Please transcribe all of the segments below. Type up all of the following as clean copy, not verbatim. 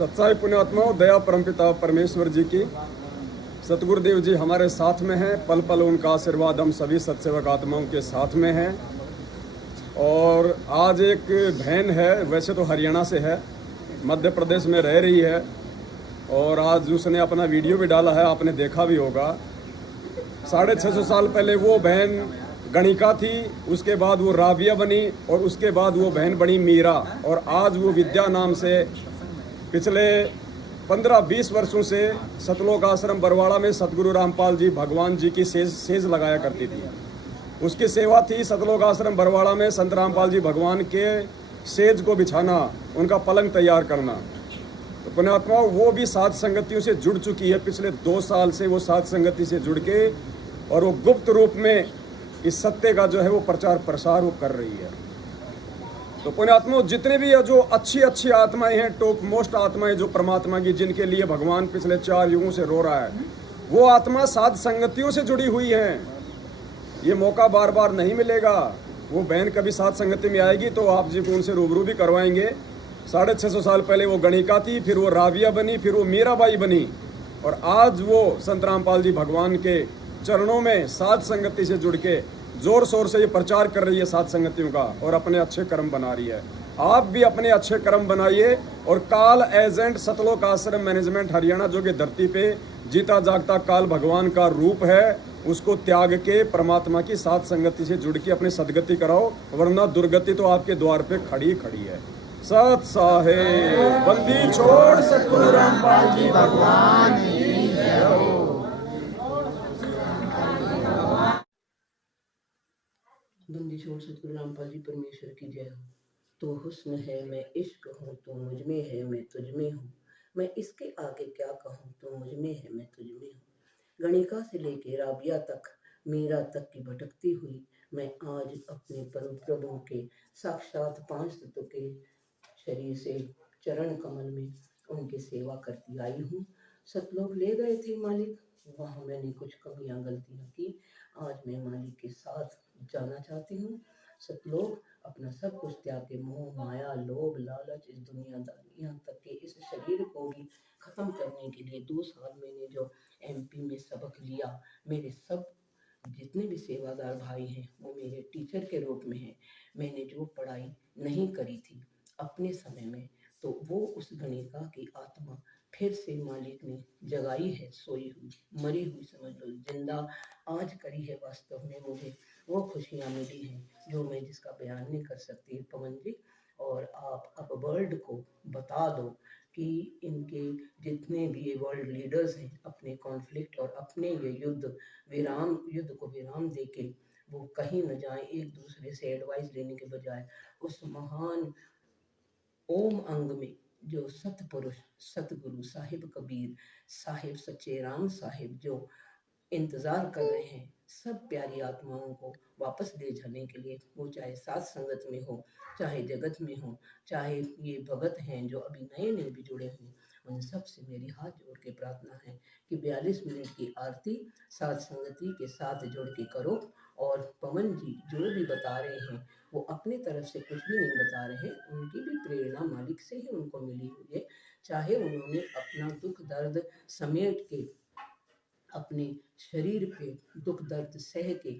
सच्चाई पुण्यात्माओं, दया परमपिता परमेश्वर जी की, सतगुरुदेव जी हमारे साथ में हैं। पल पल उनका आशीर्वाद हम सभी सत्सेवक आत्माओं के साथ में हैं। और आज एक बहन है, वैसे तो हरियाणा से है, मध्य प्रदेश में रह रही है, और आज उसने अपना वीडियो भी डाला है, आपने देखा भी होगा। 650 साल पहले वो बहन गणिका थी, उसके बाद वो राबिया बनी, और उसके बाद वो बहन बनी मीरा, और आज वो विद्या नाम से पिछले 15-20 वर्षों से सतलोक आश्रम बरवाड़ा में सतगुरु रामपाल जी भगवान जी की सेज लगाया करती थी। उसकी सेवा थी सतलोक आश्रम बरवाड़ा में संत रामपाल जी भगवान के सेज को बिछाना, उनका पलंग तैयार करना। तो पुण्यात्मा वो भी साध संगतियों से जुड़ चुकी है। पिछले 2 साल से वो साध संगति से जुड़ के, और वो गुप्त रूप में इस सत्य का जो है वो प्रचार प्रसार वो कर रही है। तो पुण्यात्मा जितने भी जो अच्छी आत्माएं हैं, टॉप मोस्ट आत्माएं जो परमात्मा की, जिनके लिए भगवान पिछले 4 युगों से रो रहा है, वो आत्मा साध संगतियों से जुड़ी हुई हैं। ये मौका बार बार नहीं मिलेगा। वो बहन कभी साध संगति में आएगी तो आप जी को उनसे रूबरू भी करवाएंगे। 650 साल पहले वो गणिका थी, फिर वो राबिया बनी, फिर वो मीराबाई बनी, और आज वो संत रामपाल जी भगवान के चरणों में साध संगति से जुड़ के जोर शोर से ये प्रचार कर रही है साध संगतियों का, और अपने अच्छे कर्म बना रही है। आप भी अपने अच्छे कर्म बनाइए, और काल एजेंट सतलोक आश्रम मैनेजमेंट हरियाणा जो कि धरती पे जीता जागता काल भगवान का रूप है, उसको त्याग के परमात्मा की साध संगति से जुड़ के अपनी सदगति कराओ, वरना दुर्गति तो आपके द्वार पे खड़ी खड़ी है। सत साहेब बंदी छोड़ सतगुरु रामपाल जी भगवान की जय हो। बंदी छोड़ सतगुरु रामपाल जी परमेश्वर की जय हो। तो हुस्न है मैं इश्क हूँ, तो मुझ में है मैं तुझ में हूँ, मैं इसके आगे क्या कहूँ, तो मुझ में है मैं तुझ में हूँ। गणिका से लेके राबिया तक, मीरा तक की भटकती हुई मैं आज अपने परम प्रभु के साक्षात 5 तत्व के शरीर से चरण कमल में उनकी सेवा करती आई हूँ। सतलोक ले गए थे मालिक, वहाँ मैंने कुछ कमियां गलतियां की, आज मैं मालिक के साथ जाना चाहती हूँ। सतलोक अपना सब कुछ त्याग के, मोह माया लोभ लालच, इस दुनियादारी, यहाँ तक कि इस शरीर को भी खत्म करने के लिए 2 साल मैंने जो MP में सबक लिया, मेरे सब जितने भी सेवादार भाई हैं वो मेरे टीचर के रूप में हैं। मैंने जो पढ़ाई नहीं करी थी अपने समय में, तो वो उस गणिका की आत्मा फिर से मालिक ने जगाई है, सोई हुई मरी हुई समझ लो, जिंदा आज करी है। वास्तव में मुझे वो खुशियाँ मिली हैं जो मैं जिसका बयान नहीं कर सकती पवन जी। और आप अब वर्ल्ड को बता दो कि इनके जितने भी ये वर्ल्ड लीडर्स हैं, अपने कॉन्फ्लिक्ट और अपने ये युद्ध को विराम देके वो कहीं न जाएं, एक दूसरे से एडवाइस लेने के बजाय उस महान ओम अंग में जो सतपुरुष सतगुरु साहिब कबीर साहिब सच्चे राम साहिब जो इंतजार कर रहे हैं सब प्यारी आत्माओं को वापस ले जाने के लिए, वो चाहे साथ संगत में हो, चाहे जगत में हो, चाहे ये भगत हैं जो अभी नए नए भी जुड़े हुए, उन सब से मेरी हाथ जोड़ के प्रार्थना है कि 42 मिनट की आरती साथ संगति के साथ जोड़ के करो। और पवन जी जो भी बता रहे हैं वो अपनी तरफ से कुछ भी नहीं बता रहे हैं, उनकी भी प्रेरणा मालिक से ही उनको मिली हुई है। चाहे उन्होंने अपना दुख दर्द समेट के अपने शरीर पे दुख दर्द सह के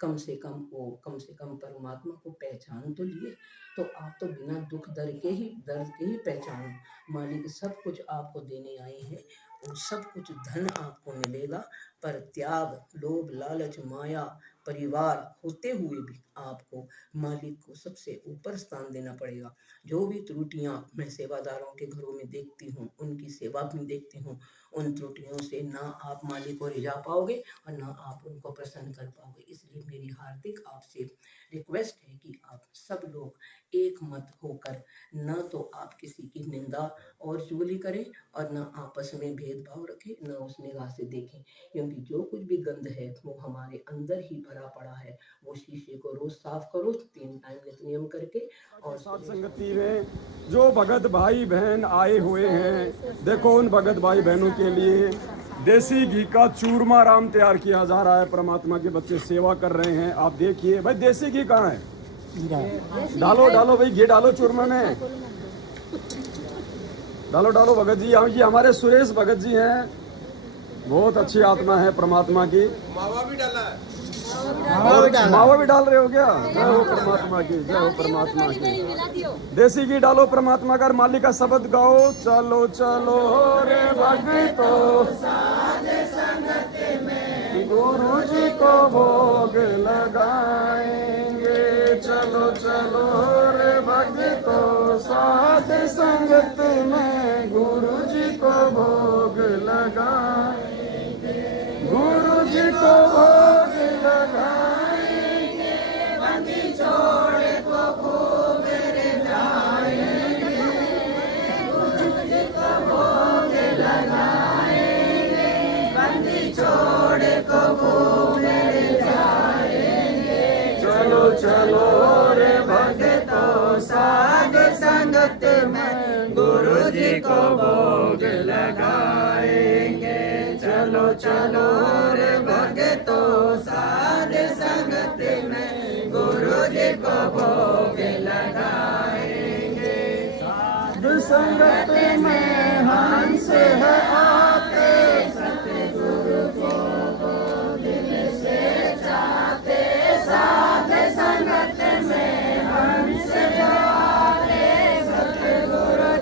कम से कम परमात्मा को पहचान तो लिए, तो आप तो बिना दुख दर्द के ही पहचानो। मालिक सब कुछ आपको देने आए हैं, और सब कुछ धन आपको मिलेगा, पर त्याग लोभ लालच माया परिवार होते हुए भी आपको मालिक को सबसे ऊपर स्थान देना पड़ेगा। जो भी त्रुटियां मैं सेवादारों के घरों में देखती हूँ, उनकी सेवा भी देखती हूँ, उन त्रुटियों से ना आप मालिक को रिझा पाओगे और ना आप उनको प्रसन्न कर पाओगे। इसलिए मेरी हार्दिक आपसे रिक्वेस्ट है कि आप सब लोग एक मत होकर न तो आप किसी की निंदा और चुगली करें, और न आपस में भेदभाव रखें, न उस निगाह से देखें, क्योंकि जो कुछ भी गंद है वो हमारे अंदर ही भरा पड़ा है। वो शीशे को रोज साफ करो 3 टाइम नियम करके। और साथ संगति में जो भगत भाई बहन आए हुए हैं, देखो उन भगत भाई बहनों के लिए देसी घी का चूरमा राम तैयार किया जा रहा है। परमात्मा के बच्चे सेवा कर रहे हैं, आप देखिए। भाई देसी घी कहाँ है? डालो भाई, घी डालो चूरमा में, डालो डालो भगत जी। ये हमारे सुरेश भगत जी हैं, बहुत अच्छी आत्मा है परमात्मा की। मावा भी डाला है। मावा भी डाल रहे हो क्या? जय हो परमात्मा की, जय हो परमात्मा की। देसी घी डालो परमात्मा का, मालिक का शब्द गाओ। चलो चलो रे भक्तो गुरु जी को भोग लगाएंगे। चलो चलो रे भक्तो साध संगत में गुरु जी को भोग लगाएंगे। गुरु जी को भोग लगाएंगे, बंदी छोड़ को खूब रे जाएंगे। गुरु जी को भोग लगाएंगे, बंदी छोड़ को खूब रे जाएंगे। चलो चलो रे भक्तो साध संगत में गुरु जी को भोग लगाएंगे। चलो चलो रे भक्तो साध संगत में गुरु जी को भोग लगाएंगे। साध संगत में हंस है आते, सतगुरु को दिल से चाहते। साध संगत में हंस जाते, सतगुरु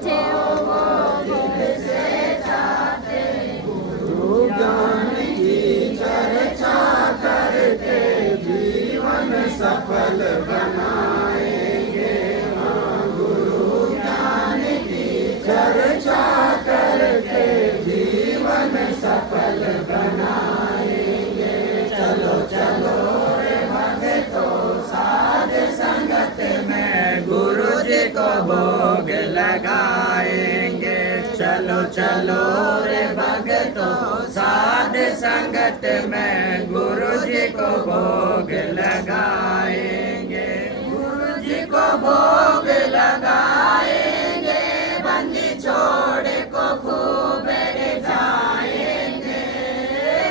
को दिल से चाहते। गुरु ज्ञान की चर्चा करके जीवन सफल बनाएंगे। हाँ, गुरु ज्ञान की चर्चा करके जीवन सफल बनाएंगे। चलो चलो रे भक्तो साध संगत में गुरु जी को भोग लगाएंगे। चलो चलो रे भक्तो साध संगत में गुरु जी को भोग लगाएंगे। गुरु जी को भोग लगाएंगे, बंदी छोड़ को खूब रे जाएंगे।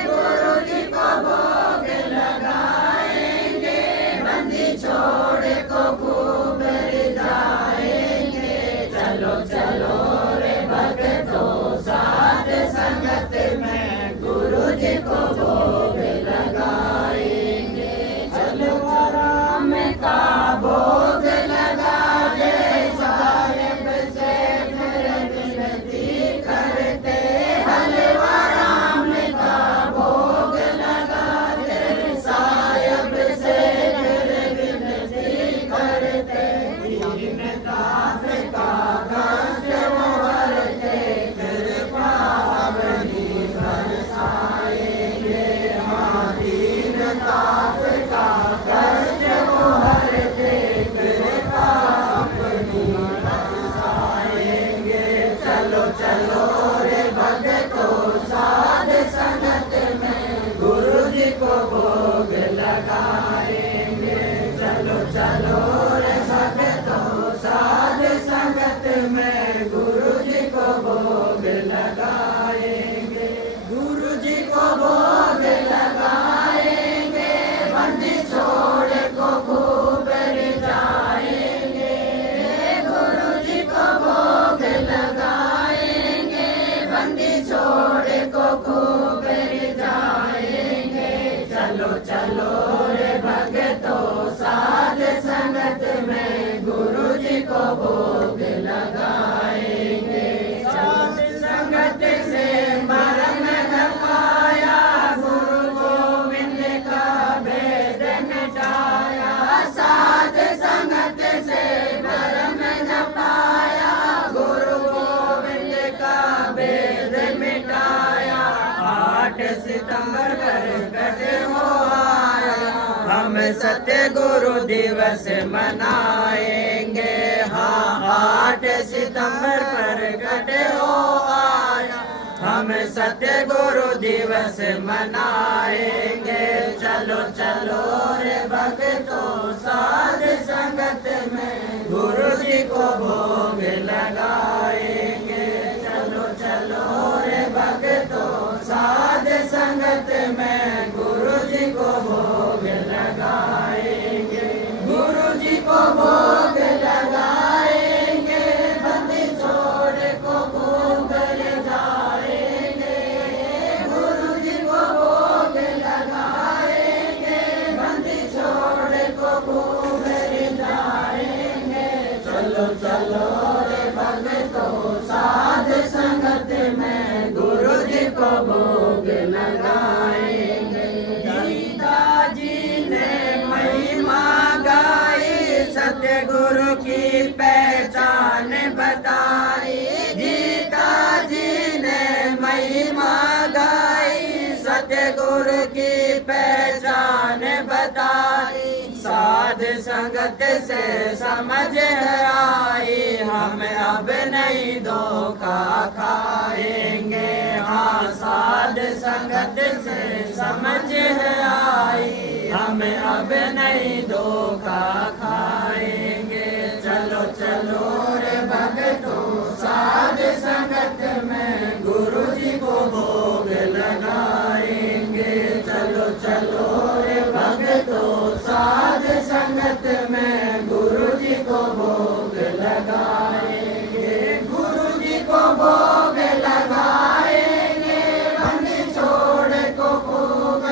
गुरु जी को भोग लगाएंगे, बंदी छोड़ को खूब रे जाएंगे। चलो चलो रे भक्तो साध संगत में गुरु जी को भोग लगाएंगे। चलो राम का भोग लगा दे, साहेब से फिर विनती करते। हलवा राम का भोग लगा दे, साहेब से फिर विनती करते। दीन दास का कष्ट वो हरते, कृपा अपनी बरसाएंगे। हाँ, दीन दास का कष्ट वो हरते, कृपा अपनी बरसाएंगे। चलो चलो रे भक्तो साध संगत में गुरु जी को भोग लगाएंगे। चलो चलो रे भक्तो साध संगत में गुरु जी को भोग लगाएंगे। गुरु जी को भोग लगाएंगे, बंदी छोड़ को खूब रे जाएंगे। गुरु जी को भोग लगाएंगे, बंदी छोड़ को खूब रे जाएंगे। चलो चलो रे भक्तो साध संगत में गुरु जी को भोग लगाएंगे। साध संगत से मरण न पाया, गुरु गोविंद का भेद मिटाया। साध संगत से मरण न पाया, गुरु गोविंद का भेद मिटाया। 8 सितंबर प्रकट हो आया, हम सत्य गुरु दिवस मनाएंगे। हाँ, 8 सितंबर प्रकट हो आया, हम सत्य गुरु दिवस मनाएंगे। चलो चलो रे भक्तो साध संगत में गुरु जी को भोग लगाएंगे। चलो चलो रे भक्तो साध संगत में गुरु जी को भोग लगाएंगे। गुरु जी को भोग लगाएंगे, बंदी छोड़ को साध संगत में गुरु जी को भोग लगाएंगे। गीता जी ने महिमा गाई, सतगुरु की पहचान बताई। गीता जी ने महिमा गाई, सतगुरु की पहचान बताई। साध संगत से समझ आई, हम अब नहीं धोखा खाएंगे। हाँ, साध संगत से समझ आई, हम अब नहीं धोखा खाएंगे। चलो चलो रे भक्तों, साध संगत में गुरु जी को भोग लगाएंगे। चलो चलो रे भक्तों, साध संगत में गुरु जी को भोग लगाएंगे। गुरु जी को भोग लगाएंगे, बंदी छोड़ को खूब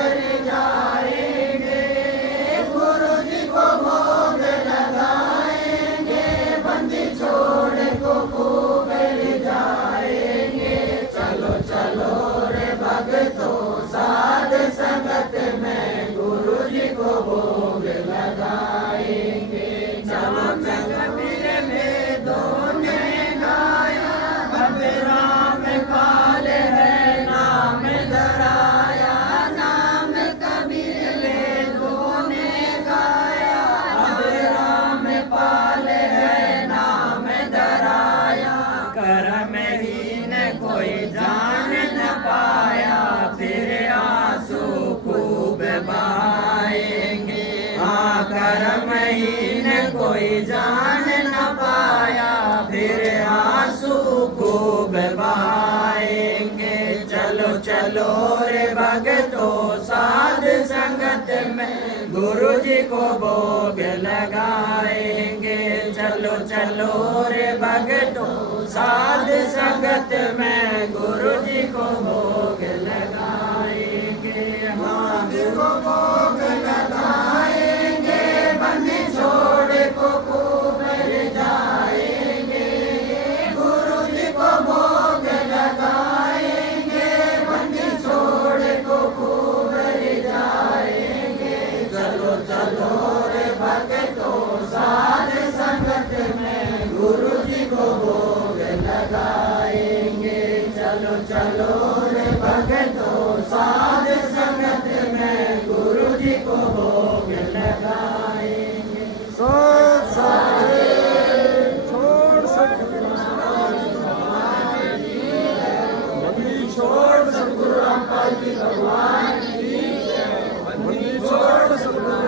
जाएंगे। गुरु जी को भोग लगाएंगे, बंदी छोड़ को खूब जाएंगे। चलो चलो रे भक्तों, साध संगत में गुरु जी को भोग लगाएंगे। चलो कबीर वेदों ने गाया, अब राम पाल है नाम धराया। नाम कबीर वेदों ने गाया, अब राम पाल है नाम धराया। कर्महीन कोई जान न पाया, फिर आंसू खूब बहाएंगे। हाँ, कर्महीन कोई जान न पाया, फिर आंसू खूब बहाएंगे। चलो चलो रे भक्तों, साध संगत में गुरु जी को भोग लगाएंगे। चलो चलो रे भक्तों, साध संगत में गुरु जी को भोग लगाएंगे। हाँ, को भोग लगाएंगे, बंदी छोड़ को खूब जाएंगे। गुरु जी को भोग लगाएंगे, बंदी छोड़ को खूब जाएंगे। चलो चलो रे भक्तों, साध संगत में गुरु जी को भोग लगाएंगे। चलो चलो रे भक्तों, साध संगत में गुरु जी को भोग लगाएंगे। छोड़ सतगुरु बंदी छोड़ सतगुरु रामपाल जी भगवान की, बंदी छोड़ सतगुरु